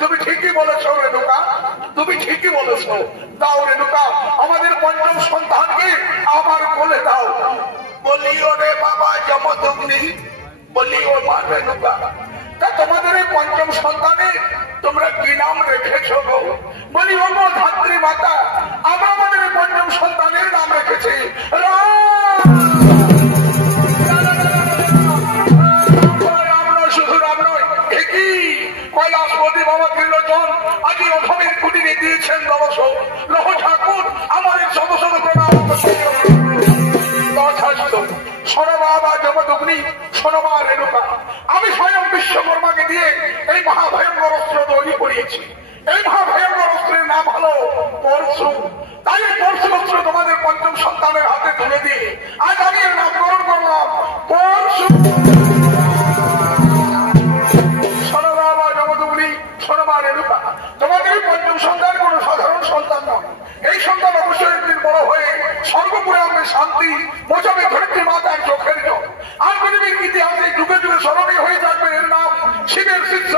তুমি ঠিকই বলেছো রেণুকা, তুমি ঠিকই বলেছো। দাও রেণুকা, আমাদের পঞ্চম সন্তানকে আমার বলে দাও। বলি ওরে বাবা যমদগ্নি, বলি ও মা রেণুকা, তা তোমাদের এই পঞ্চম সন্তানে তোমরা কি নাম রেখেছো গো? বলি ও মা ধাত্রী মাতা, আমরা আমাদের পঞ্চম সন্তানের নাম রেখেছি রাম। শুধু রাম নয়, ঠিকই কৈলাসপতি বাবা ত্রিলোচন আজ অধমের কুটিরে দিয়েছেন দশ লহ ঠাকুর আমাদের শত শত প্রণাম। শোনো বাবা যমদগ্নি, শোনো মা রেণুকা, আমি স্বয়ং বিশ্বকর্মাকে দিয়ে এই মহাভয়ঙ্কর অস্ত্র তৈরি করিয়েছি। এই মহাভয়ঙ্কর অস্ত্রের নাম হলো পরশু। তাই পরশু অস্ত্র তোমাদের পঞ্চম সন্তানের হাতে তুলে দিয়ে আজ আমি এর নামকরণ করলাম পরশু। শোনো বাবা যমদগ্নি, শোনো মা রেণুকা, তোমাদের এই পঞ্চম সন্তান কোন সাধারণ সন্তান নয়। এই সন্তান অবশ্যই একদিন বড় হয়ে সর্বপুরে আমাদের শান্তি মোচাবে ধরিত্রী মাতার চোখের জল। আর পৃথিবীর ইতিহাসে যুগে যুগে স্মরণীয় হয়ে থাকবে এর নাম শিবের শিষ্য